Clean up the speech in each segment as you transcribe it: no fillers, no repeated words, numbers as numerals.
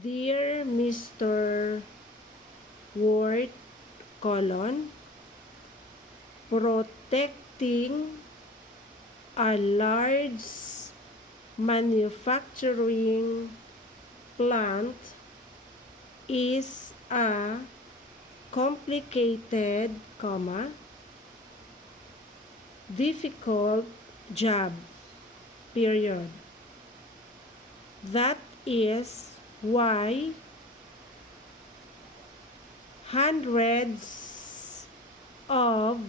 Dear Mr. Ward, protecting a large manufacturing plant is a complicated, difficult job, period. That is why hundreds of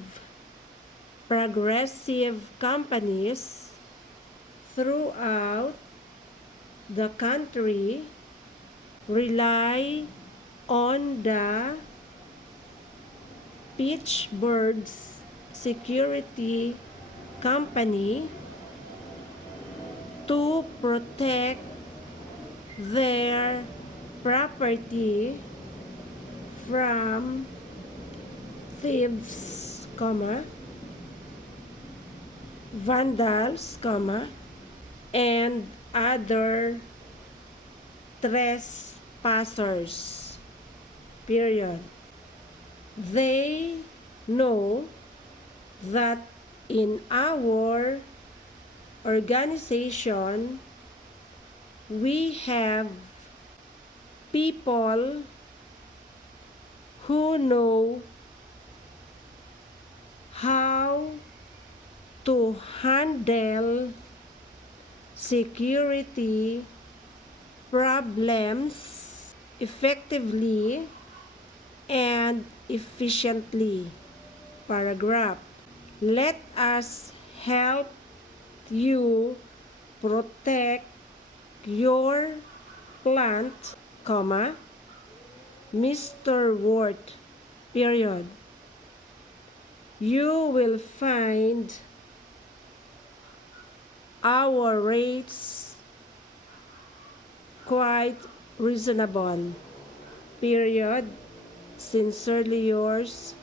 progressive companies throughout the country rely on the Pittsburgh's security company to protect their property from thieves, vandals, and other trespassers, period. They know that in our organization, we have people who know how to handle security problems effectively and efficiently. Paragraph. Let us help you protect your plant, Mr. Ward, period. You will find our rates quite reasonable, period. Sincerely yours,